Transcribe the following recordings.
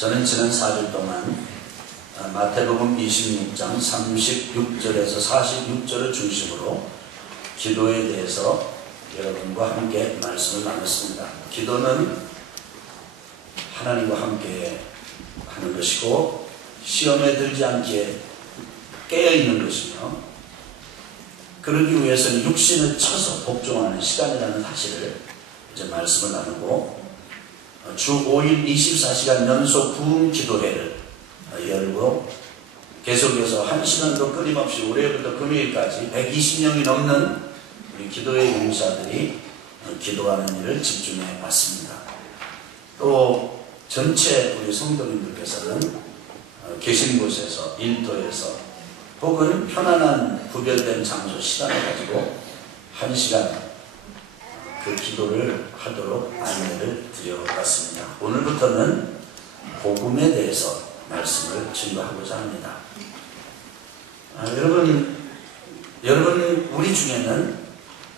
저는 지난 4주 동안 마태복음 26장 36절에서 46절을 중심으로 기도에 대해서 여러분과 함께 말씀을 나눴습니다. 기도는 하나님과 함께 하는 것이고 시험에 들지 않게 깨어있는 것이며, 그러기 위해서는 육신을 쳐서 복종하는 시간이라는 사실을 이제 말씀을 나누고, 주 5일 24시간 연속 부흥 기도회를 열고 계속해서 1시간도 끊임없이 월요일부터 금요일까지 120명이 넘는 우리 기도회 용사들이 기도하는 일을 집중해 왔습니다. 또 전체 우리 성도님들께서는 계신 곳에서, 일터에서 혹은 편안한 구별된 장소, 시간을 가지고 1시간 그 기도를 하도록 안내를 드려봤습니다. 오늘부터는 복음에 대해서 말씀을 증거하고자 합니다. 여러분 우리 중에는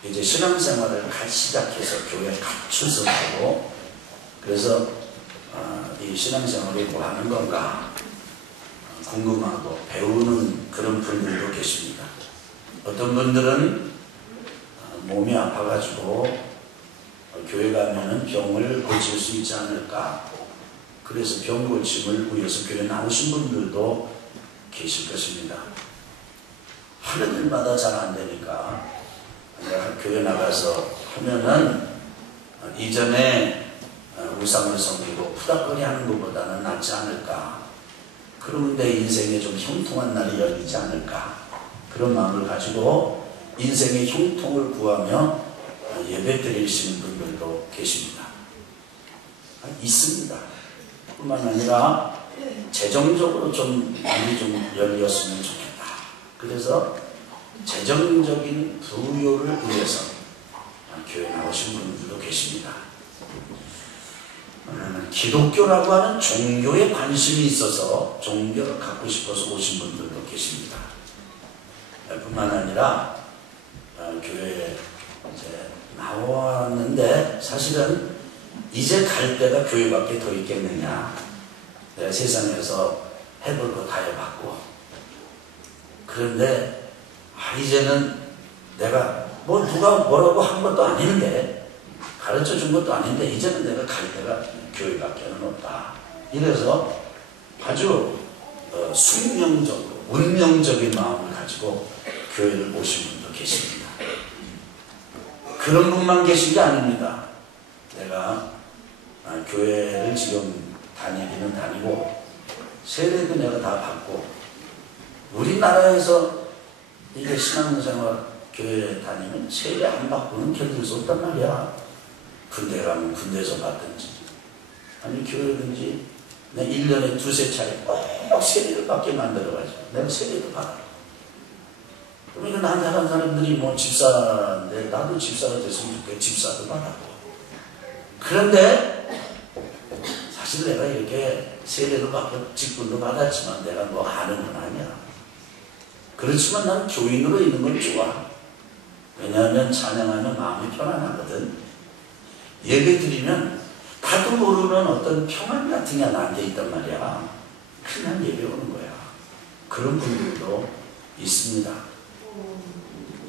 이제 신앙생활을 시작해서 교회에 갓 출석하고, 그래서 이 신앙생활이 뭐 하는 건가 궁금하고 배우는 그런 분들도 계십니다. 어떤 분들은 몸이 아파가지고 교회 가면은 병을 고칠 수 있지 않을까, 그래서 병 고침을 위해서 교회 나오신 분들도 계실 것입니다. 하는 일마다 잘 안 되니까 내가 교회 나가서 하면은 이전에 우상을 섬기고 푸닥거리 하는 것보다는 낫지 않을까, 그러면 내 인생에 좀 형통한 날이 열리지 않을까, 그런 마음을 가지고 인생의 형통을 구하며 예배 드리시는 분들도 계십니다. 있습니다. 뿐만 아니라 재정적으로 좀 많이 좀 열렸으면 좋겠다. 그래서 재정적인 부요를 위해서 교회 나오신 분들도 계십니다. 기독교라고 하는 종교에 관심이 있어서 종교를 갖고 싶어서 오신 분들도 계십니다. 뿐만 아니라 교회에 이제 나왔는데 사실은 이제 갈 때가 교회밖에 더 있겠느냐, 내가 세상에서 해볼 거 다 해봤고, 그런데 이제는 내가 뭐 누가 뭐라고 한 것도 아닌데, 가르쳐 준 것도 아닌데, 이제는 내가 갈 때가 교회밖에는 없다. 이래서 아주 숙명적으로 운명적인 마음을 가지고 교회를 오신 분도 계십니다. 그런 분만 계신 게 아닙니다. 내가 교회를 지금 다니기는 다니고 세례도 내가 다 받고, 우리나라에서 이게 신앙생활 교회 다니면 세례 안 받고는 견딜 수 없단 말이야. 군대 가면 군대에서 받든지, 아니 교회든지 내 1년에 두세 차례 꼭 세례를 받게 만들어가지고 내가 세례도 받아. 그러니까 나한테 하는 사람들이 뭐 집사인데 나도 집사가 됐으면 좋겠고 집사도 받았고, 그런데 사실 내가 이렇게 세례도 받고 직분도 받았지만 내가 뭐 아는 건 아니야. 그렇지만 난 교인으로 있는 건 좋아. 왜냐하면 찬양하면 마음이 편안하거든. 예배 드리면 나도 모르는 어떤 평안 같은 게 나한테 있단 말이야. 그냥 예배 오는 거야. 그런 분들도 있습니다.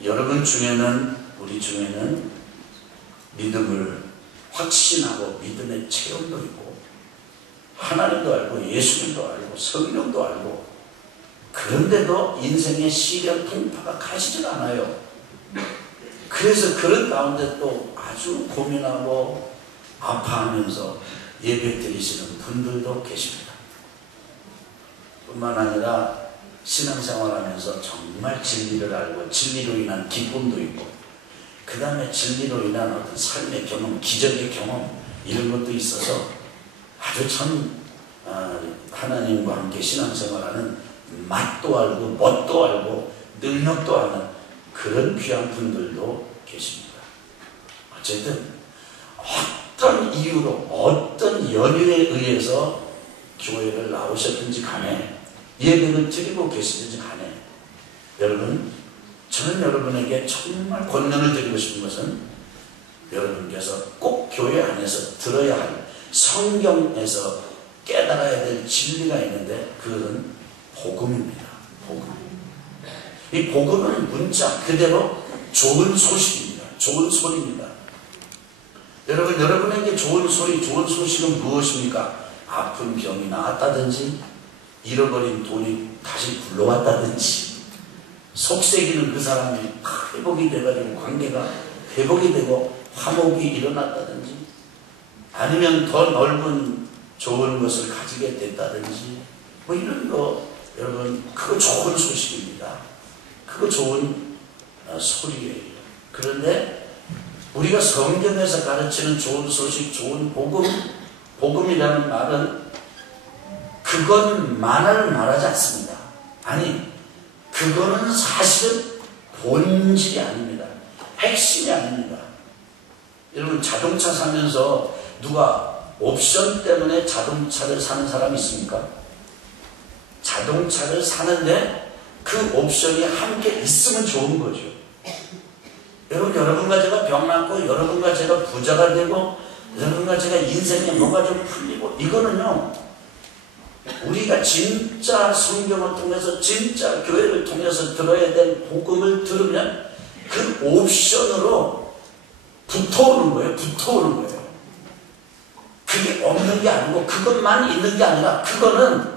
여러분 중에는, 우리 중에는 믿음을 확신하고 믿음의 체험도 있고 하나님도 알고 예수님도 알고 성령도 알고, 그런데도 인생의 시련 통파가 가시질 않아요. 그래서 그런 가운데 또 아주 고민하고 아파하면서 예배 드리시는 분들도 계십니다. 뿐만 아니라 신앙생활하면서 정말 진리를 알고 진리로 인한 기쁨도 있고, 그 다음에 진리로 인한 어떤 삶의 경험, 기적의 경험, 이런 것도 있어서 아주 참 하나님과 함께 신앙생활하는 맛도 알고 멋도 알고 능력도 아는 그런 귀한 분들도 계십니다. 어쨌든 어떤 이유로 어떤 연유에 의해서 교회를 나오셨든지 간에, 예배를 드리고 계시든지 간에, 여러분, 저는 여러분에게 정말 권면을 드리고 싶은 것은 여러분께서 꼭 교회 안에서 들어야 할 성경에서 깨달아야 될 진리가 있는데 그것은 복음입니다. 복음. 이 복음은 문자 그대로 좋은 소식입니다. 좋은 소리입니다. 여러분, 여러분에게 좋은 소리, 좋은 소식은 무엇입니까? 아픈 병이 나았다든지, 잃어버린 돈이 다시 굴러왔다든지, 속색이는 그 사람이 회복이 돼가지고 관계가 회복이 되고 화목이 일어났다든지, 아니면 더 넓은 좋은 것을 가지게 됐다든지, 뭐 이런 거, 여러분, 그거 좋은 소식입니다. 그거 좋은 소리예요. 그런데 우리가 성경에서 가르치는 좋은 소식, 좋은 복음, 복음이라는 말은 그것만을 말하지 않습니다. 아니, 그거는 사실은 본질이 아닙니다. 핵심이 아닙니다. 여러분, 자동차 사면서 누가 옵션 때문에 자동차를 사는 사람이 있습니까? 자동차를 사는데 그 옵션이 함께 있으면 좋은 거죠. 여러분, 여러분과 제가 병났고, 여러분과 제가 부자가 되고, 여러분과 제가 인생에 뭐가 좀 풀리고, 이거는요, 우리가 진짜 성경을 통해서, 진짜 교회를 통해서 들어야 될 복음을 들으면 그 옵션으로 붙어오는 거예요. 붙어오는 거예요. 그게 없는 게 아니고, 그것만 있는 게 아니라, 그거는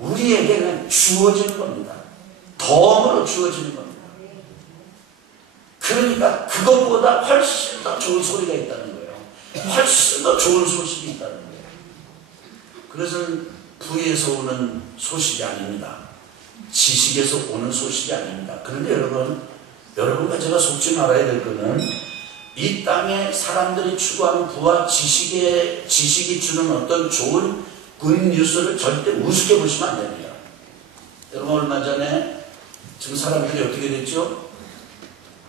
우리에게 그냥 주어지는 겁니다. 덤으로 주어지는 겁니다. 그러니까 그것보다 훨씬 더 좋은 소리가 있다는 거예요. 훨씬 더 좋은 소식이 있다는 거예요. 그것은 부에서 오는 소식이 아닙니다. 지식에서 오는 소식이 아닙니다. 그런데 여러분과 제가 속지 말아야 될 것은 이 땅에 사람들이 추구하는 부와 지식이 주는 어떤 좋은 굿뉴스를 절대 우습게 보시면 안 됩니다. 여러분, 얼마 전에 지금 사람들이 어떻게 됐죠?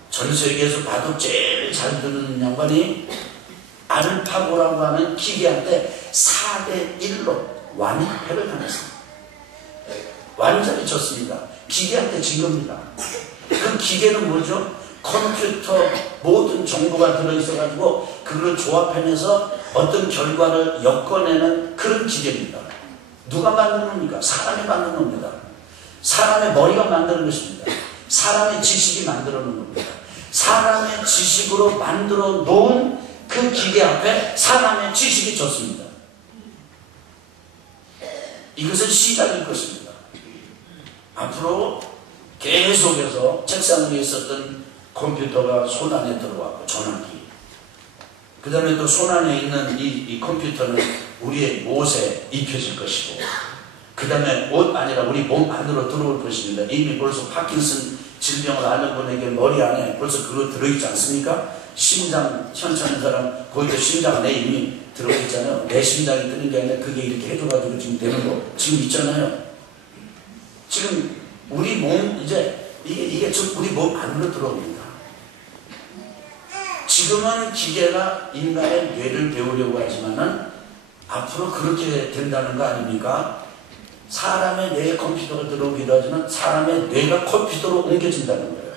전 세계에서 봐도 제일 잘 듣는 양반이 알파고라고 하는 기계한테 4대1로 완패를 당했습니다. 완전히 졌습니다. 기계한테 진 겁니다. 그 기계는 뭐죠? 컴퓨터 모든 정보가 들어있어가지고 그걸 조합해내서 어떤 결과를 엮어내는 그런 기계입니다. 누가 만드는 겁니까? 사람이 만드는 겁니다. 사람의 머리가 만드는 것입니다. 사람의 지식이 만들어 놓은 겁니다. 사람의 지식으로 만들어 놓은 그 기계 앞에 사람의 지식이 졌습니다. 이것은 시작일 것입니다. 앞으로 계속해서 책상 위에 있었던 컴퓨터가 손 안에 들어왔고, 전화기. 그 다음에 또 손 안에 있는 이 컴퓨터는 우리의 옷에 입혀질 것이고, 그 다음에 옷 아니라 우리 몸 안으로 들어올 것입니다. 이미 벌써 파킨슨 질병을 앓는 분에게 머리 안에 벌써 그거 들어있지 않습니까? 심장 현찮은 사람, 거기도 심장 안에 이미 들어있잖아요. 내 심장이 뜨는 게 아니라 그게 이렇게 해줘가지고 지금 되는 거 지금 있잖아요. 지금 우리 몸, 이제 이게 우리 몸 안으로 들어옵니다. 지금은 기계가 인간의 뇌를 배우려고 하지만은 앞으로 그렇게 된다는 거 아닙니까? 사람의 뇌에 컴퓨터가 들어오기도 하지만 사람의 뇌가 컴퓨터로 옮겨진다는 거예요.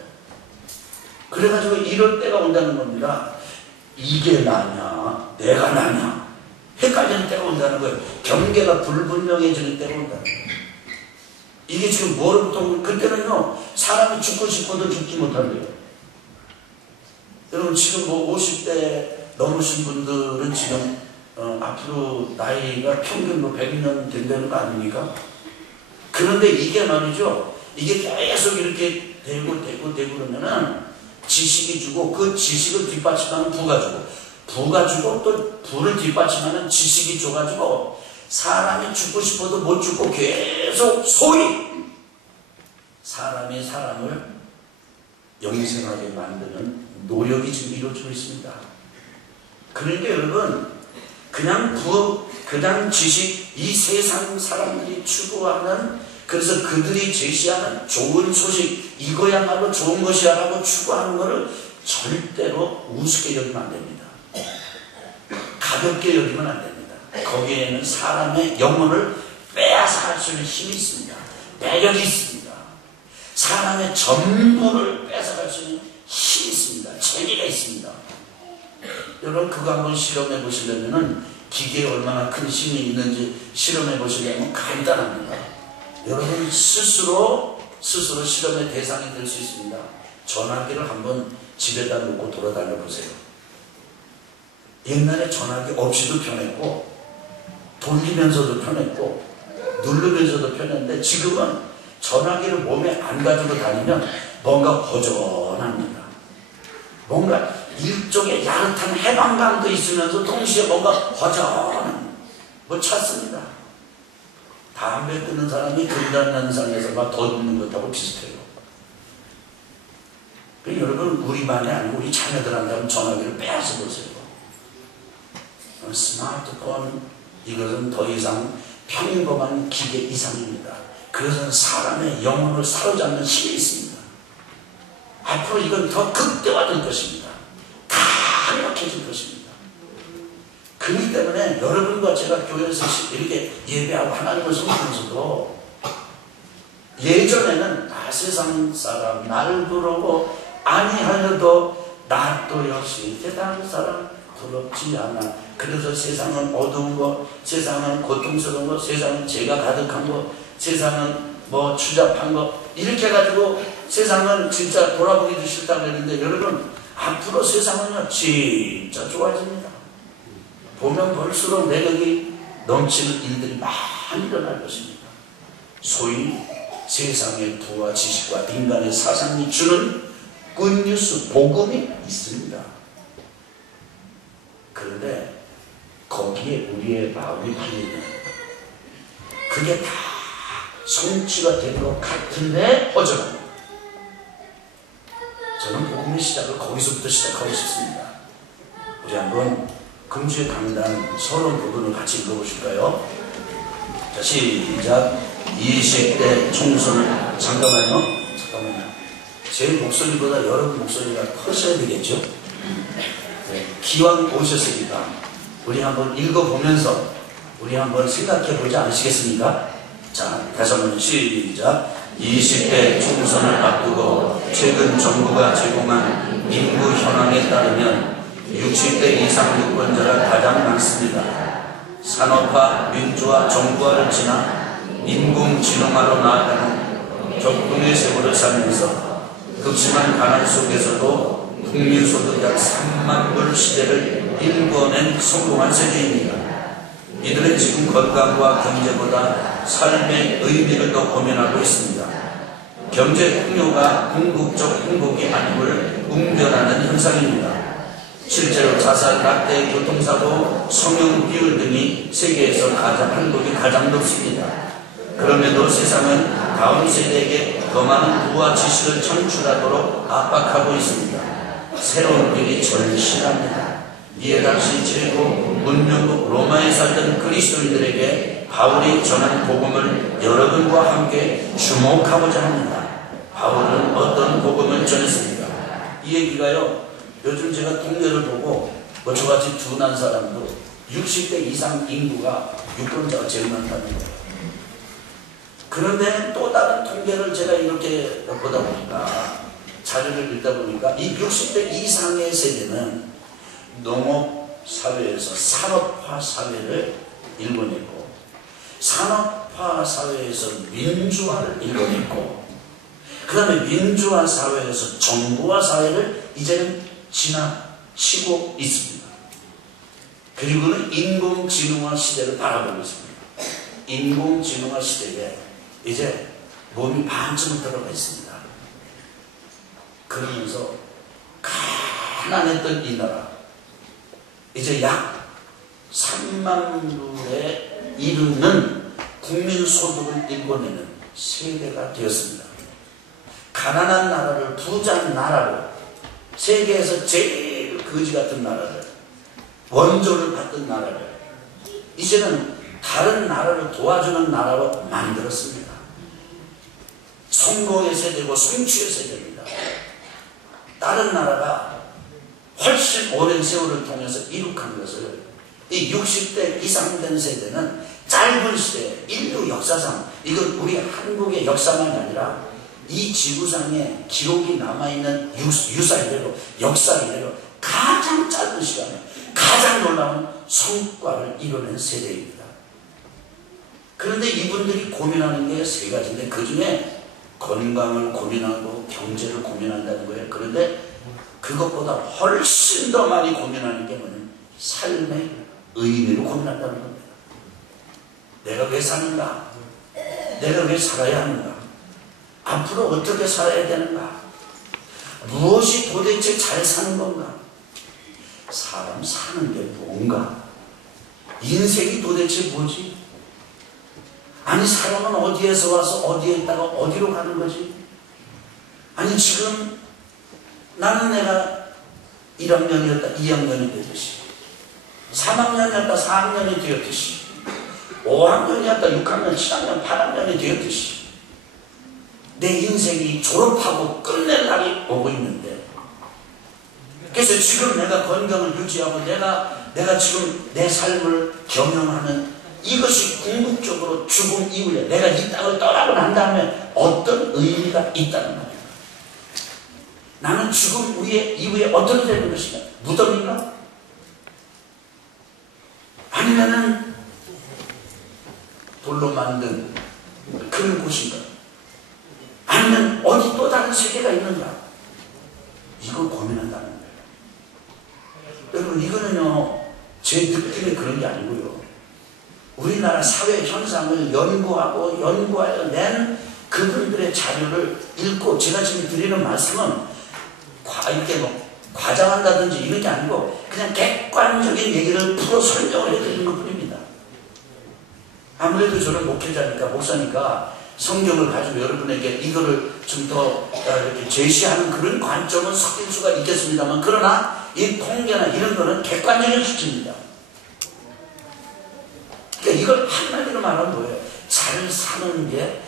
그래가지고 이럴 때가 온다는 겁니다. 이게 나냐, 내가 나냐, 헷갈리는 때가 온다는 거예요. 경계가 불분명해지는 때가 온다는 거예요. 이게 지금 뭐로부터, 그때는요, 사람이 죽고 싶어도 죽지 못한대요. 여러분, 지금 뭐 50대 넘으신 분들은 지금 앞으로 나이가 평균 100년 된다는 거 아닙니까? 그런데 이게 말이죠. 이게 계속 이렇게 되고 그러면은 지식이 주고 그 지식을 뒷받침하는 부가 주고 부가 주고 또 부를 뒷받침하는 지식이 줘가지고 사람이 죽고 싶어도 못 죽고 계속 소위 사람이 사람을 영생하게 만드는 노력이 지금 이루어지고 있습니다. 그러니까 여러분, 그냥 부, 그냥 지식, 이 세상 사람들이 추구하는, 그래서 그들이 제시하는 좋은 소식, 이거야말로 좋은 것이야 라고 추구하는 것을 절대로 우습게 여기면 안 됩니다. 가볍게 여기면 안 됩니다. 거기에는 사람의 영혼을 빼앗아갈 수 있는 힘이 있습니다. 매력이 있습니다. 사람의 전부를 뺏어갈 수 있는 힘이 있습니다. 재미가 있습니다. 여러분, 그거 한번 실험해 보시려면은 기계에 얼마나 큰 힘이 있는지 실험해 보시려면 간단합니다. 여러분 스스로 실험의 대상이 될 수 있습니다. 전화기를 한번 집에다 놓고 돌아다녀 보세요. 옛날에 전화기 없이도 편했고 돌리면서도 편했고 누르면서도 편했는데 지금은 전화기를 몸에 안 가지고 다니면 뭔가 허전합니다. 뭔가 일종의 야릇한 해방감도 있으면서 동시에 뭔가 허전한 뭐 찾습니다. 담배 끊는 사람이 금단난상에서 막 덧는 것하고 비슷해요. 여러분 우리만이 아니고 우리 자녀들한테 한번 전화기를 빼앗아 보세요. 스마트폰 이것은 더 이상 평범한 기계 이상입니다. 그것은 사람의 영혼을 사로잡는 힘이 있습니다. 앞으로 이건 더 극대화될 것입니다. 강력해질 것입니다. 그렇기 때문에 여러분과 제가 교회에서 이렇게 예배하고 하나님을 섬기면서도 예전에는 세상 사람 나를 부르고 아니하여도 나 또 역시 세상 사람 부럽지 않아. 그래서 세상은 어두운 거, 세상은 고통스러운 거, 세상은 죄가 가득한 거, 세상은 뭐 추잡한 거 이렇게 해가지고 세상은 진짜 돌아보기도 싫다고 그랬는데 여러분 앞으로 세상은요 진짜 좋아집니다. 보면 볼수록 매력이 넘치는 일들이 많이 일어날 것입니다. 소위 세상의 부와 지식과 인간의 사상이 주는 굿뉴스 복음이 있습니다. 그런데 거기에 우리의 마음이 팔리면 그게 다 성취가 된 것 같은데 허전합니다. 저는 복음의 시작을 거기서부터 시작하고 싶습니다. 우리 한번 금주의 강단 서론 부분을 같이 읽어보실까요? 자, 시작. 20대 총선을 잠깐만요. 제 목소리보다 여러분 목소리가 커셔야 되겠죠? 네, 기왕 오셨으니까 우리 한번 읽어보면서 우리 한번 생각해 보지 않으시겠습니까? 자, 다시 한번 시작. 20대 총선을 앞두고 최근 정부가 제공한 인구 현황에 따르면 60대 이상 유권자가 가장 많습니다. 산업화, 민주화, 정부화를 지나 인공지능화로 나아가는 격동의 세월을 살면서 극심한 가난 속에서도 국민소득 약 3만 불 시대를 일궈낸 성공한 세대입니다. 이들은 지금 건강과 경제보다 삶의 의미를 더 고민하고 있습니다. 경제 풍요가 궁극적 행복이 아님을 웅변하는 현상입니다. 실제로 자살, 낙태, 교통사고, 성형 비율 등이 세계에서 한국이 가장 높습니다. 그럼에도 세상은 다음 세대에게 더 많은 부와 지식을 창출하도록 압박하고 있습니다. 새로운 길이 절실합니다. 이에 당시 최고 문명국 로마에 살던 그리스도인들에게 바울이 전한 복음을 여러분과 함께 주목하고자 합니다. 바울은 어떤 복음을 전했습니까? 이 얘기가요, 요즘 제가 통계를 보고 뭐 저같이 둔한 사람도 60대 이상 인구가 유권자가 제일 많다는 거예요. 그런데 또 다른 통계를 제가 이렇게 보다 보니까 자료를 읽다 보니까 이 60대 이상의 세대는 농업사회에서 산업화 사회를 일궈냈고 산업화 사회에서 민주화를 일궈냈고 그 다음에 민주화 사회에서 정부화 사회를 이제는 지나치고 있습니다. 그리고는 인공지능화 시대를 바라보고 있습니다. 인공지능화 시대에 이제 몸이 반쯤은 들어가 있습니다. 그러면서 가난했던 이 나라 이제 약 3만 불에 이르는 국민소득을 일궈내는 세대가 되었습니다. 가난한 나라를 부자인 나라로 세계에서 제일 거지 같은 나라를 원조를 받던 나라를 이제는 다른 나라를 도와주는 나라로 만들었습니다. 성공의 세대고 성취의 세대입니다. 다른 나라가 훨씬 오랜 세월을 통해서 이룩한 것을 이 60대 이상 된 세대는 짧은 시대에 인류 역사상 이건 우리 한국의 역사만이 아니라 이 지구상에 기록이 남아있는 유사 이래로 역사 이래로 가장 짧은 시간에 가장 놀라운 성과를 이뤄낸 세대입니다. 그런데 이분들이 고민하는 게 세 가지인데 그 중에 건강을 고민하고 경제를 고민한다는 거예요. 그런데 그것보다 훨씬 더 많이 고민하는 게 뭐냐면 삶의 의미를 고민한다는 겁니다. 내가 왜 사는가? 내가 왜 살아야 하는가? 앞으로 어떻게 살아야 되는가? 무엇이 도대체 잘 사는 건가? 사람 사는 게 뭔가? 인생이 도대체 뭐지? 아니 사람은 어디에서 와서 어디에 있다가 어디로 가는 거지? 아니 지금 나는 내가 1학년이었다 2학년이 되듯이 3학년이었다 4학년이 되었듯이 5학년이었다 6학년 7학년 8학년이 되었듯이 내 인생이 졸업하고 끝낼 날이 오고 있는데 그래서 지금 내가 건강을 유지하고 내가 지금 내 삶을 경영하는 이것이 궁극적으로 죽음 이후에 내가 이 땅을 떠나고 난 다음에 어떤 의미가 있다는 말이에요. 나는 죽음 이후에 어떻게 되는 것이냐? 무덤인가? 아니면은 돌로 만든 그런 곳인가? 아니면 어디 또 다른 세계가 있는가? 이걸 고민한다는 거예요. 여러분 이거는요 제 느낌이 그런 게 아니고요. 우리나라 사회 현상을 연구하여 낸 그분들의 자료를 읽고 제가 지금 드리는 말씀은 이렇게 뭐 과장한다든지 이런 게 아니고 그냥 객관적인 얘기를 풀어 설명을 해드리는 것 뿐입니다. 아무래도 저는 목회자니까 목사니까 성경을 가지고 여러분에게 이거를 좀 더 이렇게 제시하는 그런 관점은 섞일 수가 있겠습니다만 그러나 이 통계나 이런 거는 객관적인 수치입니다. 그러니까 이걸 한마디로 말하면 뭐예요? 잘 사는 게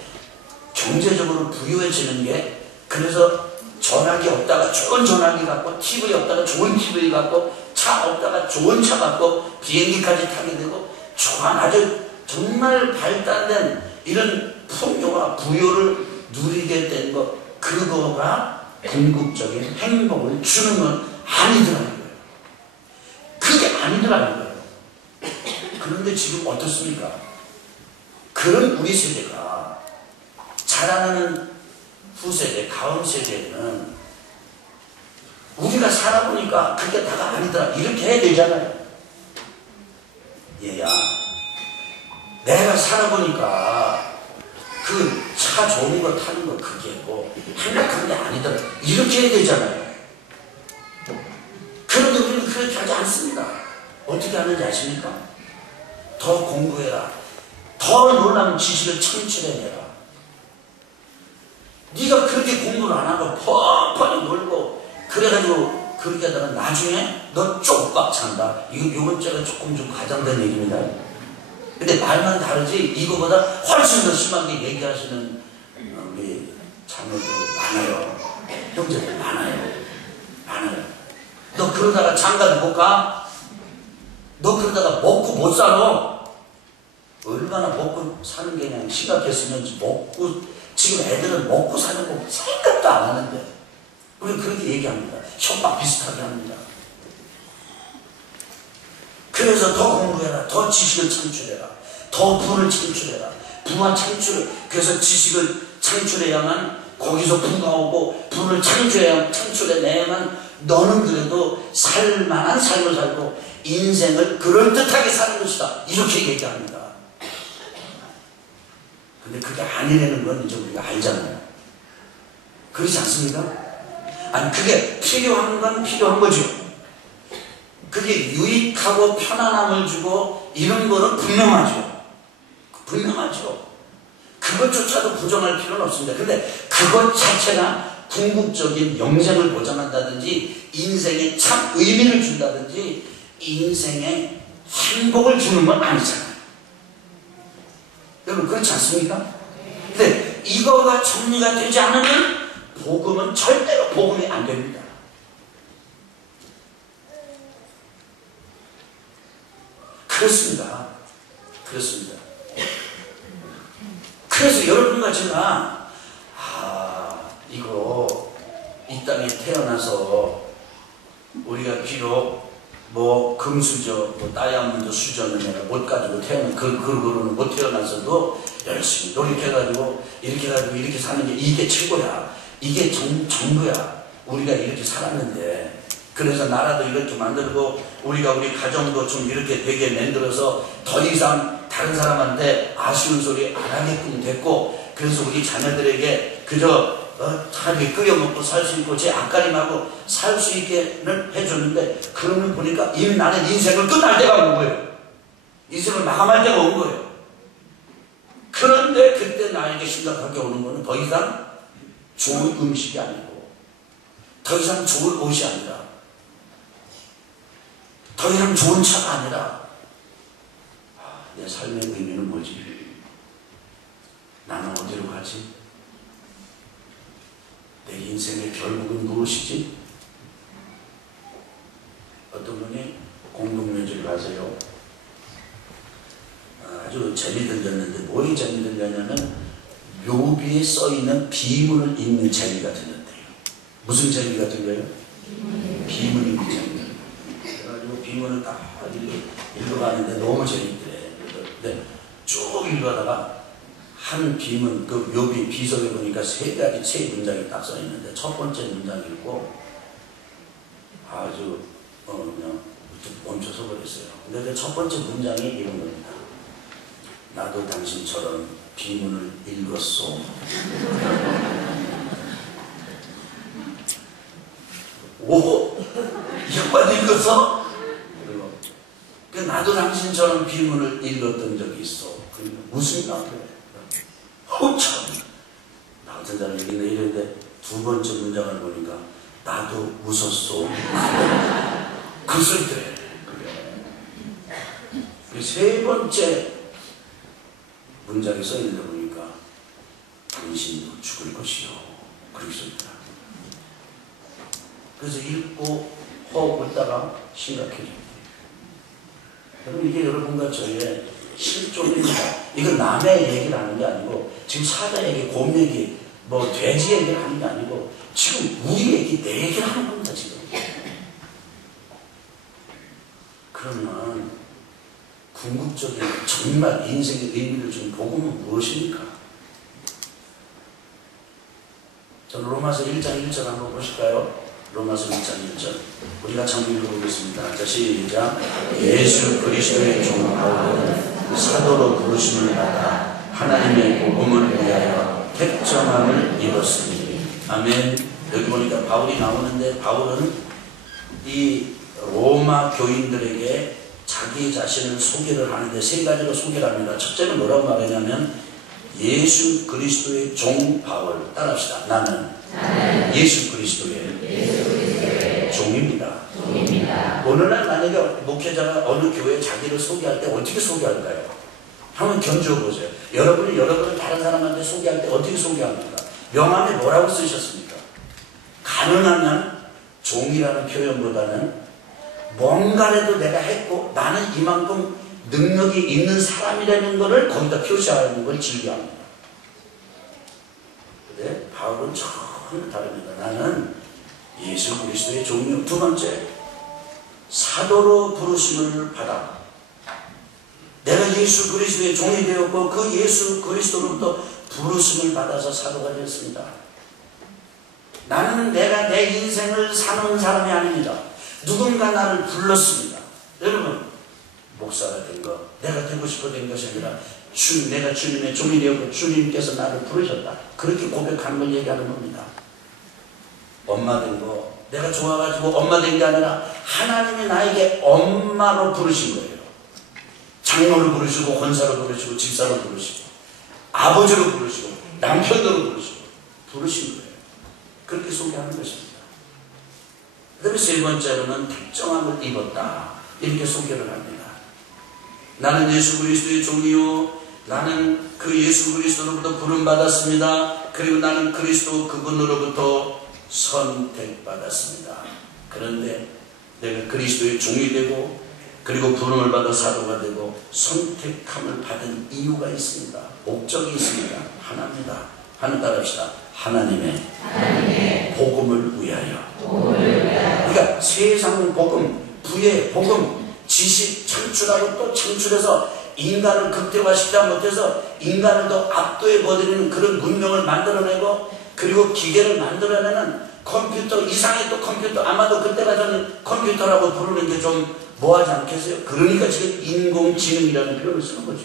경제적으로 부유해지는 게 그래서 전화기 없다가 좋은 전화기 갖고 TV 없다가 좋은 TV 갖고 차 없다가 좋은 차 갖고 비행기까지 타게 되고 아주 정말 발달된 이런 풍요와 부여를 누리게 된 것 그거가 궁극적인 행복을 주는 건 아니더라는 거예요. 그게 아니더라는 거예요. 그런데 지금 어떻습니까? 그런 우리 세대가 자라나는 후세대, 다음 세대는 우리가 살아보니까 그게 다가 아니더라 이렇게 해야 되잖아요. 얘야 내가 살아보니까 그 차 좋은 거 타는 거 그게 뭐 행복한 게 아니더라 이렇게 해야 되잖아요. 그런데 우리는 그렇게 하지 않습니다. 어떻게 하는지 아십니까? 더 공부해라. 더 놀라운 지식을 창출해내라. 네가 그렇게 공부를 안 하고 펑펑히 놀고 그래가지고 그렇게 하다가 나중에 너 쪽박 찬다. 이건 제가 조금 좀 과장된 얘기입니다. 근데 말만 다르지 이거보다 훨씬 더 심하게 얘기하시는 우리 자녀들 많아요. 형제들 많아요. 너 그러다가 장가도 못 가? 너 그러다가 먹고 못 살아? 얼마나 먹고 사는 게 그냥 심각했으면 먹고 지금 애들은 먹고 사는 거 생각도 안 하는데 우리 그렇게 얘기합니다. 협박 비슷하게 합니다. 그래서 더 공부해라. 더 지식을 창출해라. 더 부를 창출해라. 부와 창출. 그래서 지식을 창출해야만 거기서 부가 오고 부를 창출해내야만 너는 그래도 살만한 삶을 살고 인생을 그럴듯하게 사는 것이다. 이렇게 얘기합니다. 근데 그게 아니라는 건 이제 우리가 알잖아요. 그렇지 않습니까? 아니 그게 필요한 건 필요한 거죠. 그게 유익하고 편안함을 주고 이런 거는 분명하죠. 그것조차도 부정할 필요는 없습니다. 근데 그것 자체가 궁극적인 영생을 보장한다든지 인생에 참 의미를 준다든지 인생에 행복을 주는 건 아니잖아요. 여러분 그렇지 않습니까? 근데 이거가 정리가 되지 않으면 복음은 절대로 복음이 안 됩니다. 그렇습니다. 그래서 여러분과 제가 이거 이 땅에 태어나서 우리가 비록 뭐 금수저, 뭐 다이아몬드 수저는 내가 못 가지고 그거는 못 태어나서도 열심히 노력해가지고 이렇게 해가지고 이렇게 사는 게 이게 최고야. 이게 전부야. 우리가 이렇게 살았는데. 그래서 나라도 이렇게 만들고 우리가 우리 가정도 좀 이렇게 되게 만들어서 더 이상 다른 사람한테 아쉬운 소리 안 하게끔 됐고, 그래서 우리 자녀들에게 그저 잘 끓여 먹고 살 수 있고 제 앞가림하고 살 수 있게는 해줬는데, 그러면 보니까 이미 나는 인생을 끝날 때가 온 거예요. 인생을 마감할 때가 온 거예요. 그런데 그때 나에게 심각하게 오는 거는 더 이상 좋은 음식이 아니고, 더 이상 좋은 옷이 아니라, 더 이상 좋은 차가 아니라, 내 삶의 의미는 뭐지? 나는 어디로 가지? 내 인생의 결국은 무엇이지? 어떤 분이 공동묘지를 가세요. 아주 재미 들렸는데, 뭐에 재미 들렸냐면 묘비에 써있는 비문을 읽는 재미가 들렸대요. 무슨 재미가 들려요? 비문 읽는 재미가. 그래가지고 비문을 딱 이렇게 읽어가는데 너무 재밌더래. 근데 쭉 읽어다가 한 비문, 그 묘비 비석에 보니까 세 문장이 딱 써있는데, 첫 번째 문장 읽고 아주 그냥 멈춰서 버렸어요. 근데 그 첫 번째 문장이 이런 겁니다. 나도 당신처럼 비문을 읽었소. 오! 이것만 읽었어? 그리고 나도 당신처럼 비문을 읽었던 적이 있어. 무슨 말이야? 참! 나 같은 사람이 얘기는 이런데 두 번째 문장을 보니까 나도 웃었소. 그 소리래. 세 번째 문장이 써있는 거 보니까 당신도 죽을 것이요. 그렇게 써있더라. 그래서 읽고 호흡 웃다가 심각해졌대요. 여러분, 이게 여러분과 저의 실존입니다. 이건 남의 얘기를 하는 게 아니고, 지금 사자 얘기, 곰 얘기, 뭐 돼지 얘기를 하는 게 아니고, 지금 우리 얘기, 내 얘기를 하는 겁니다, 지금. 그러면 궁극적인 정말 인생의 의미를 준 복음은 무엇입니까? 저는 로마서 1장 1절 한번 보실까요? 로마서 1장 1절. 우리가 한번 읽어보겠습니다. 자, 시작. 예수 그리스도의 종 바울은 사도로 부르심을 받아 하나님의 복음을 위하여 택정함을 입었으니. 아멘. 여기 보니까 바울이 나오는데, 바울은 이 로마 교인들에게 자기 자신을 소개를 하는데 세 가지로 소개를 합니다. 첫째는 뭐라고 말하냐면, 예수 그리스도의 종 바울. 따라합시다. 나는 예수 그리스도의 종입니다. 어느 날 만약에 목회자가 어느 교회에 자기를 소개할 때 어떻게 소개할까요? 한번 견주어 보세요. 여러분이 여러분을 다른 사람한테 소개할 때 어떻게 소개합니까? 명함에 뭐라고 쓰셨습니까? 가능하면 종이라는 표현보다는 뭔가라도 내가 했고 나는 이만큼 능력이 있는 사람이라는 것을 거기다 표시하는 걸 즐겨합니다. 근데 바울은 전혀 다릅니다. 나는 예수 그리스도의 종이요. 두 번째, 사도로 부르심을 받아. 내가 예수 그리스도의 종이 되었고 그 예수 그리스도로부터 부르심을 받아서 사도가 되었습니다. 나는 내가 내 인생을 사는 사람이 아닙니다. 누군가 나를 불렀습니다. 여러분, 목사가 된 거, 내가 되고 싶어 된 것이 아니라 내가 주님의 종이 되었고 주님께서 나를 부르셨다. 그렇게 고백하는 걸 얘기하는 겁니다. 엄마 된 거, 내가 좋아가지고 엄마 된 게 아니라 하나님이 나에게 엄마로 부르신 거예요. 장로로 부르시고 권사로 부르시고 집사로 부르시고 아버지로 부르시고 남편으로 부르시고 부르신 거예요. 그렇게 소개하는 것입니다. 그 다음에 세 번째로는 특정함을 입었다. 이렇게 소개를 합니다. 나는 예수 그리스도의 종이요. 나는 그 예수 그리스도로부터 부름받았습니다. 그리고 나는 그리스도 그분으로부터 선택받았습니다. 그런데 내가 그리스도의 종이 되고 그리고 부름을 받아 사도가 되고 선택함을 받은 이유가 있습니다. 목적이 있습니다. 하나입니다. 하나 따라합시다. 하나님의 복음을 위하여. 그러니까 세상 복음, 부의 복음, 지식 창출하고 또 창출해서 인간을 극대화시키지 못해서 인간을 더 압도해 버리는 그런 문명을 만들어내고, 그리고 기계를 만들어내는 컴퓨터 이상의 또 컴퓨터, 아마도 그때가 저는 컴퓨터라고 부르는 게 좀 뭐하지 않겠어요? 그러니까 지금 인공지능이라는 표현을 쓰는 거죠.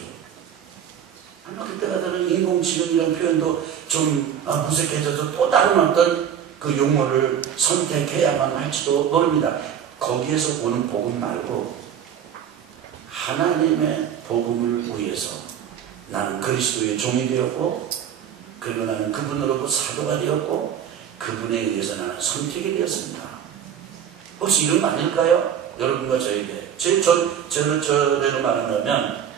아마 그때가 저는 인공지능이라는 표현도 좀 무색해져서 또 다른 어떤 그 용어를 선택해야만 할지도 모릅니다. 거기에서 오는 복음 말고 하나님의 복음을 위해서 나는 그리스도의 종이 되었고, 그리고 나는 그분으로부터 사도가 되었고, 그분에 의해서 나는 선택이 되었습니다. 혹시 이런 거 아닐까요? 여러분과 저에게. 저대로 말하면,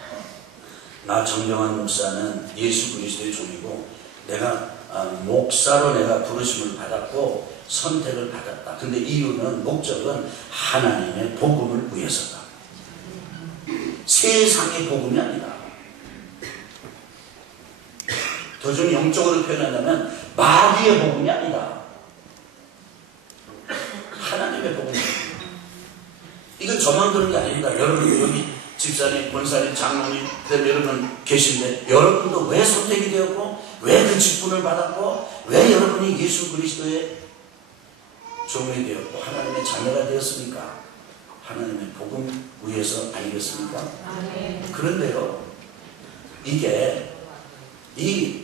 나 정경환 목사는 예수 그리스도의 종이고, 내가 목사로 내가 부르심을 받았고 선택을 받았다. 근데 이유는, 목적은 하나님의 복음을 위해서다. 세상의 복음이 아니다. 더 좀 영적으로 표현한다면 마귀의 복음이 아니다. 하나님의 복음. 이건 저만 그런 게 아닙니다. 여러분 여기 집사님, 권사님, 장로님 여러분 계신데, 여러분도 왜 선택이 되었고, 왜 그 직분을 받았고, 왜 여러분이 예수 그리스도의 종이 되었고 하나님의 자녀가 되었습니까? 하나님의 복음 위해서 아니겠습니까? 그런데요, 이게 이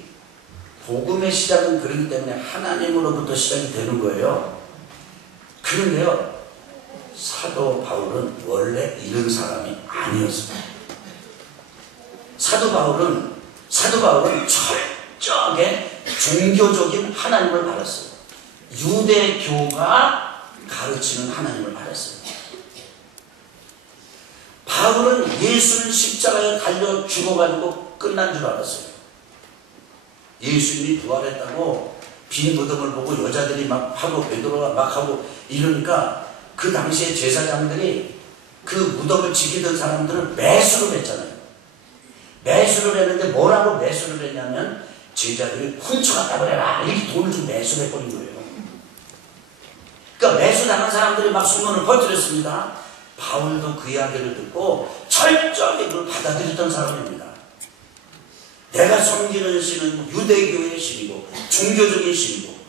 복음의 시작은 그렇기 때문에 하나님으로부터 시작이 되는 거예요. 그런데요, 사도 바울은 원래 이런 사람이 아니었습니다. 사도 바울은 철저하게 종교적인 하나님을 바랐어요. 유대교가 가르치는 하나님을 바랐어요. 바울은 예수를 십자가에 달려 죽어가지고 끝난 줄 알았어요. 예수님이 부활했다고 빈 무덤을 보고 여자들이 막 하고 베드로가 막 하고 이러니까, 그 당시에 제사장들이 그 무덤을 지키던 사람들은 매수를 했잖아요. 매수를 했는데 뭐라고 매수를 했냐면, 제자들이 훔쳐갔다 그래라, 이렇게 돈을 좀 매수를 해버린 거예요. 그러니까 매수당한 사람들이 막 소문을 퍼뜨렸습니다. 바울도 그 이야기를 듣고 철저하게 그걸 받아들였던 사람입니다. 내가 섬기는 신은 유대교의 신이고 종교적인 신이고,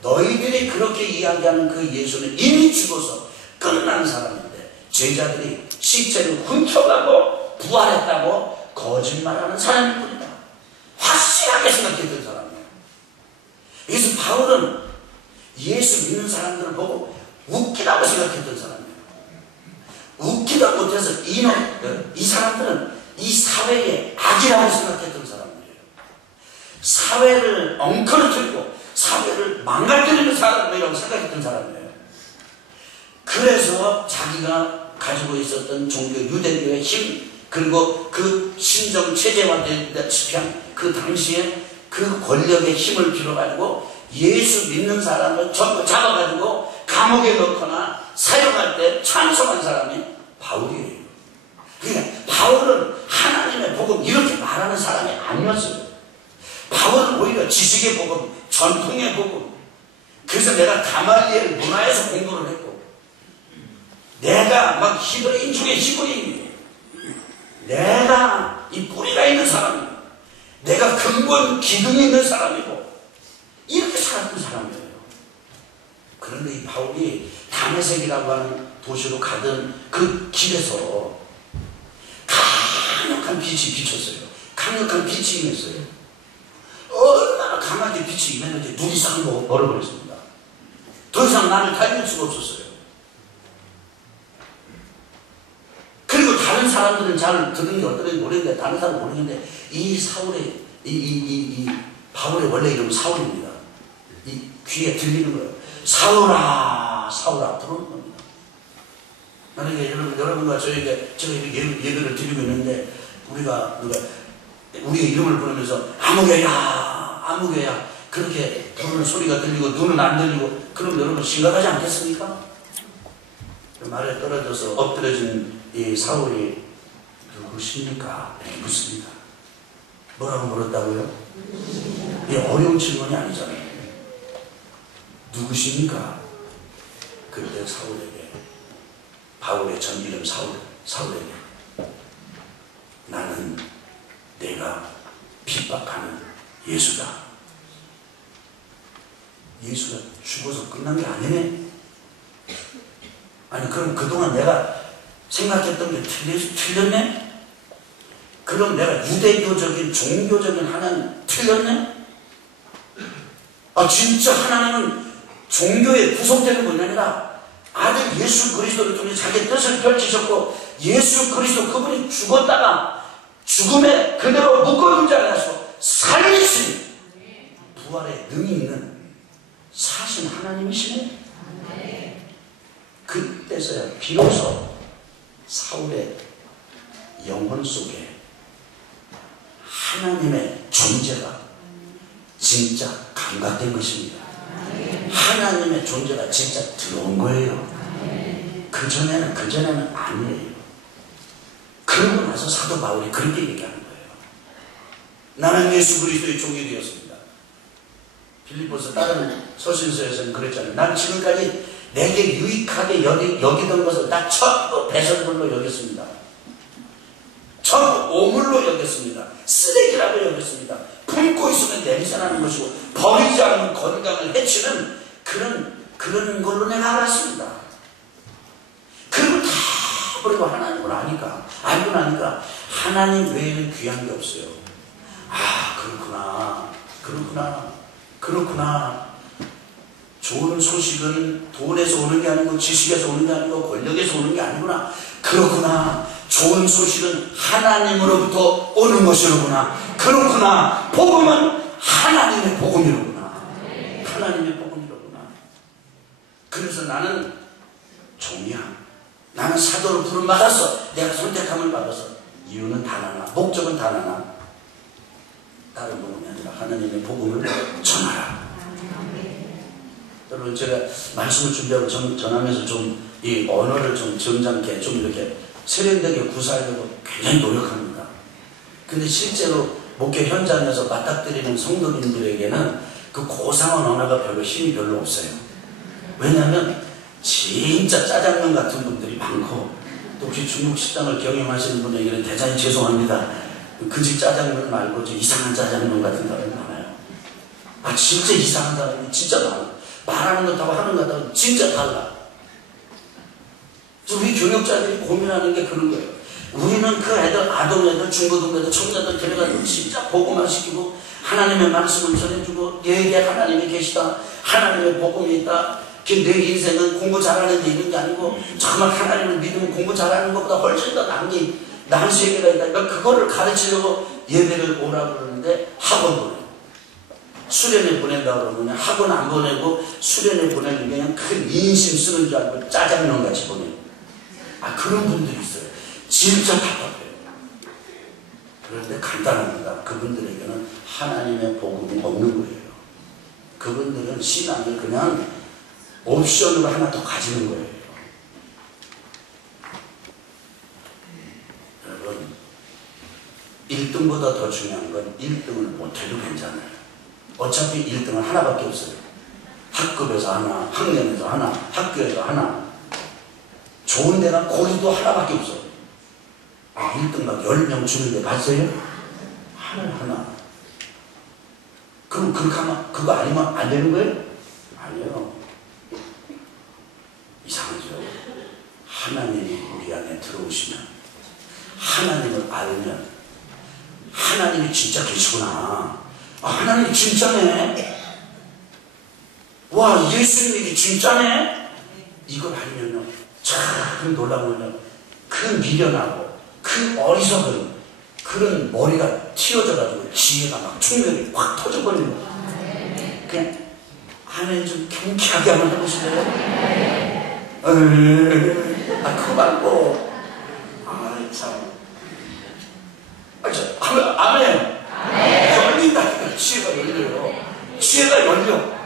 너희들이 그렇게 이야기하는 그 예수는 이미 죽어서 끝난 사람인데, 제자들이 시체를 훔쳐가고 부활했다고 거짓말하는 사람일 뿐이다. 확실하게 생각했던 사람이에요. 그래서 바울은 예수 믿는 사람들을 보고 웃기다고 생각했던 사람이에요. 웃기다 못해서 이 사람들은 이 사회의 악이라고 생각했던 사람들이에요. 사회를 엉클어뜨리고 사회를 망가뜨리는 사람이라고 생각했던 사람이에요. 그래서 자기가 가지고 있었던 종교 유대교의 힘, 그리고 그 신정 체제화되다시피 한 그 당시에 그 권력의 힘을 빌어가지고 예수 믿는 사람을 전부 잡아가지고 감옥에 넣거나 사용할 때 찬성한 사람이 바울이에요. 그러니까 바울은 하나님의 복음 이렇게 말하는 사람이 아니었어요. 바울은 오히려 지식의 복음, 전통의 복음. 그래서 내가 가말리엘 문화에서 공부를 했고, 내가 막 히브리인 중에 히브리인이에요. 내가 이 뿌리가 있는 사람이에요. 내가 근본 기둥이 있는 사람이고, 이렇게 살았던 사람이에요. 그런데 이 바울이 다메섹이라고 하는 도시로 가던 그 길에서 강력한 빛이 비쳤어요. 강력한 빛이 임했어요. 얼마나 강하게 빛이 임했는지 눈이 싹 얼어버렸습니다. 더 이상 나를 달릴 수가 없었어요. 그리고 다른 사람들은 잘 들은 게 어떤지 모르겠는데, 다른 사람은 모르겠는데, 이 사울의, 이 바울의 원래 이름은 사울입니다. 이 귀에 들리는 거예요. 사울아, 사울아, 부르는 겁니다. 만약에 여러분과 저에게 제가 예배를 드리고 있는데, 우리가 우리의 이름을 부르면서 아무개야, 아무개야, 그렇게 부르는 소리가 들리고 눈은 안 들리고, 그럼 여러분 심각하지 않겠습니까? 말에 떨어져서 엎드려진 이 사울이 누구십니까? 묻습니다. 뭐라고 물었다고요? 이 어려운 질문이 아니잖아요. 누구십니까? 그때 사울에게 바울의 전 이름 사울에게 나는 내가 핍박하는 예수다. 예수가 죽어서 끝난 게 아니네. 아니 그럼 그동안 내가 생각했던 게 틀렸네? 그럼 내가 유대교적인 종교적인 하나님 틀렸네? 아 진짜 하나님은 종교에 구속되는 분이 아니라 아들 예수 그리스도를 통해 자기 뜻을 펼치셨고 예수 그리스도 그분이 죽었다가 죽음에 그대로 묶어둔 자를 하시고 살리신 부활에 능이 있는 사신 하나님이시네. 그때서야 비로소 사울의 영혼 속에 하나님의 존재가 진짜 감각된 것입니다. 하나님의 존재가 진짜 들어온 거예요. 그전에는 아니에요. 그러고 나서 사도 바울이 그렇게 얘기하는 거예요. 나는 예수 그리스도의 종이 되었습니다. 빌립보서 다른 서신서에서는 그랬잖아요. 난 지금까지 내게 유익하게 여기던 것을 다 전부 배설물로 여겼습니다. 전부 오물로 여겼습니다. 쓰레기라고 여겼습니다. 품고 있으면 냄새나는 것이고 버리지 않으면 건강을 해치는 그런 걸로 내가 알았습니다. 그리고 다 버리고 하나님을 알고 나니까 하나님 외에는 귀한 게 없어요. 아 그렇구나. 좋은 소식은 돈에서 오는 게 아니고 지식에서 오는 게 아니고 권력에서 오는 게 아니구나. 그렇구나. 좋은 소식은 하나님으로부터 오는 것이로구나. 그렇구나. 복음은 하나님의 복음이로구나. 하나님의 복음이로구나. 그래서 나는 종이야. 나는 사도로 부름받았어. 내가 선택함을 받았어. 이유는 단 하나, 목적은 단 하나. 다른 복음이 아니라 하나님의 복음을 전하라. 여러분 제가 말씀을 준비하고 전하면서 좀 이 언어를 좀 점잖게 좀 이렇게 세련되게 구사하려고 굉장히 노력합니다. 근데 실제로 목회 현장에서 맞닥뜨리는 성도님들에게는 그 고상한 언어가 별로 힘이 별로 없어요. 왜냐하면 진짜 짜장면 같은 분들이 많고 또 혹시 중국 식당을 경영하시는 분에게는 대단히 죄송합니다. 그 집 짜장면 말고 좀 이상한 짜장면 같은 사람이 많아요. 아 진짜 이상한 사람이 진짜 많아요. 말하는 것하고 하는 것하고 진짜 달라. 우리 교육자들이 고민하는 게 그런 거예요. 우리는 그 애들, 아동애들, 중고등애들, 청자들 데려가서 진짜 복음화 시키고 하나님의 말씀을 전해주고 얘에게 하나님이 계시다. 하나님의 복음이 있다. 내 인생은 공부 잘하는 데 있는 게 아니고 정말 하나님을 믿으면 공부 잘하는 것보다 훨씬 더 나은 세계가 있다. 그러니까 그거를 가르치려고 예배를 오라고 그러는데 학원 보내요. 수련회 보낸다고 그러면 학원 안 보내고 수련회 보내는 게 그냥 큰 인심 쓰는 줄 알고 짜장면 같이 보내요. 아 그런 분들이 있어요. 진짜 답답해요. 그런데 간단합니다. 그분들에게는 하나님의 복음이 없는 거예요. 그분들은 신앙을 그냥 옵션으로 하나 더 가지는 거예요. 여러분 1등보다 더 중요한 건 1등을 못해도 괜찮아요. 어차피 1등은 하나밖에 없어요. 학급에서 하나, 학년에서 하나, 학교에서 하나. 좋은 데가 거기도 하나밖에 없어요. 아, 1등 막 10명 주는데 봤어요? 하나. 그럼 그렇게 하면 그거 아니면 안 되는 거예요? 아니에요. 이상하죠. 하나님이 우리 안에 들어오시면 하나님을 알면 하나님이 진짜 계시구나. 아, 하나님이 진짜네. 와, 예수님이 진짜네. 이걸 알면요 참 놀라운 거는 그 미련하고 그 어리석은 그런 머리가 튀어져가지고 지혜가 막 충격이 확 터져버리는 거예요. 그냥 아멘 좀 경쾌하게 한번 해보실래요? 아 그거 말고 참 아멘 열린다니까. 지혜가 열려요. 지혜가 열려.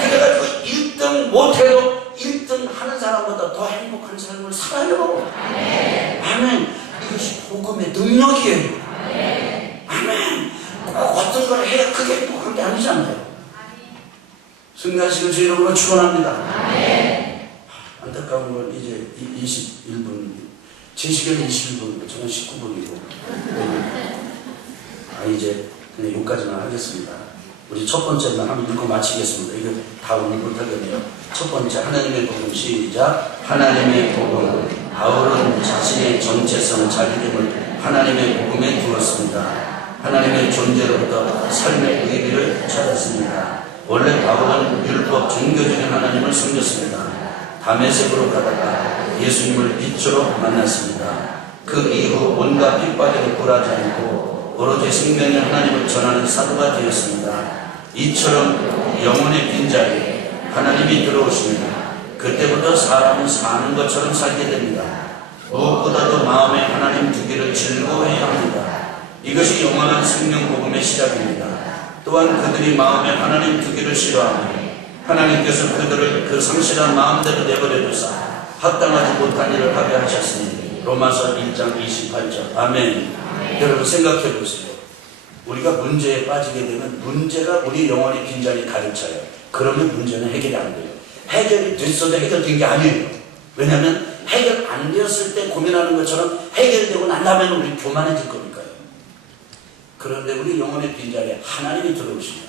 그래가지고 1등 못해도 1등 하는 사람보다 더 행복한 삶을 살아요. 아멘. 이것이 복음의 능력이에요. 아멘. 꼭 어떤 걸 해야 그게 행복한 게 아니잖아요. 승리하시는 주 이름으로 축원합니다. 가까운 걸 이제 21분, 제 시간은 21분, 저는 19분이고. 이제 그냥 여기까지만 하겠습니다. 우리 첫 번째만 한번 읽고 마치겠습니다. 이거 다 오늘 못하겠네요. 첫 번째, 하나님의 복음. 시작. 하나님의 복음. 바울은 자신의 정체성, 자기됨을 하나님의 복음에 두었습니다. 하나님의 존재로부터 삶의 의미를 찾았습니다. 원래 바울은 율법 종교적인 하나님을 섬겼습니다. 다메섹으로 가다가 예수님을 빛으로 만났습니다. 그 이후 온갖 핍박에도 굴하지 않고 오로지 생명의 하나님을 전하는 사도가 되었습니다. 이처럼 영혼의 빈자리에 하나님이 들어오십니다. 그때부터 사람은 사는 것처럼 살게 됩니다. 무엇보다도 마음에 하나님 두기를 즐거워해야 합니다. 이것이 영원한 생명 복음의 시작입니다. 또한 그들이 마음에 하나님 두기를 싫어하며 하나님께서 그들을 그 성실한 마음대로 내버려 두사 합당하지 못한 일을 하게 하셨으니 로마서 1장 28절. 아멘. 여러분 생각해 보세요. 우리가 문제에 빠지게 되면 문제가 우리 영혼의 빈자리 가르쳐요. 그러면 문제는 해결이 안 돼요. 해결이 됐어도 해결된 게 아니에요. 왜냐하면 해결 안 되었을 때 고민하는 것처럼 해결되고 난 다음에는 우리 교만해질 거니까요. 그런데 우리 영혼의 빈자리에 하나님이 들어오시면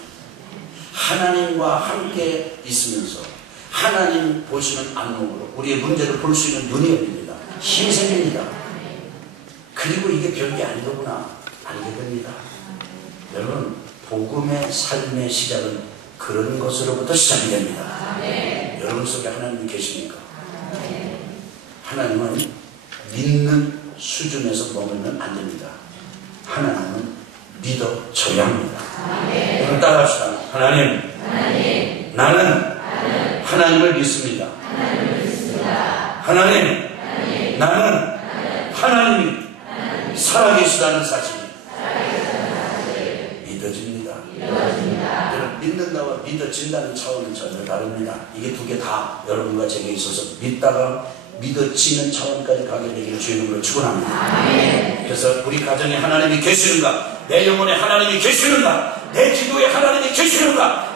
하나님과 함께 있으면서 하나님 보시는 안목으로 우리의 문제를 볼 수 있는 눈이 열립니다. 힘이 생깁니다. 그리고 이게 별게 아니더구나 알게 됩니다. 여러분, 복음의 삶의 시작은 그런 것으로부터 시작이 됩니다. 여러분 속에 하나님이 계십니까? 하나님은 믿는 수준에서 머물면 안 됩니다. 하나님은 믿어줘야 합니다. 여러분 따라합시다. 하나님, 나는 하나님을 믿습니다. 하나님, 나는 하나님이 살아계시다는 사실 믿어집니다. 여러분, 믿는다와 믿어진다는 차원은 전혀 다릅니다. 이게 두 개 다 여러분과 제게 있어서 믿다가 믿어지는 차원까지 가게 되기를 주의 이름으로 축원합니다. 그래서 우리 가정에 하나님이 계시는가, 내 영혼에 하나님이 계시는가, 내 기도에 하나님이 계시는가,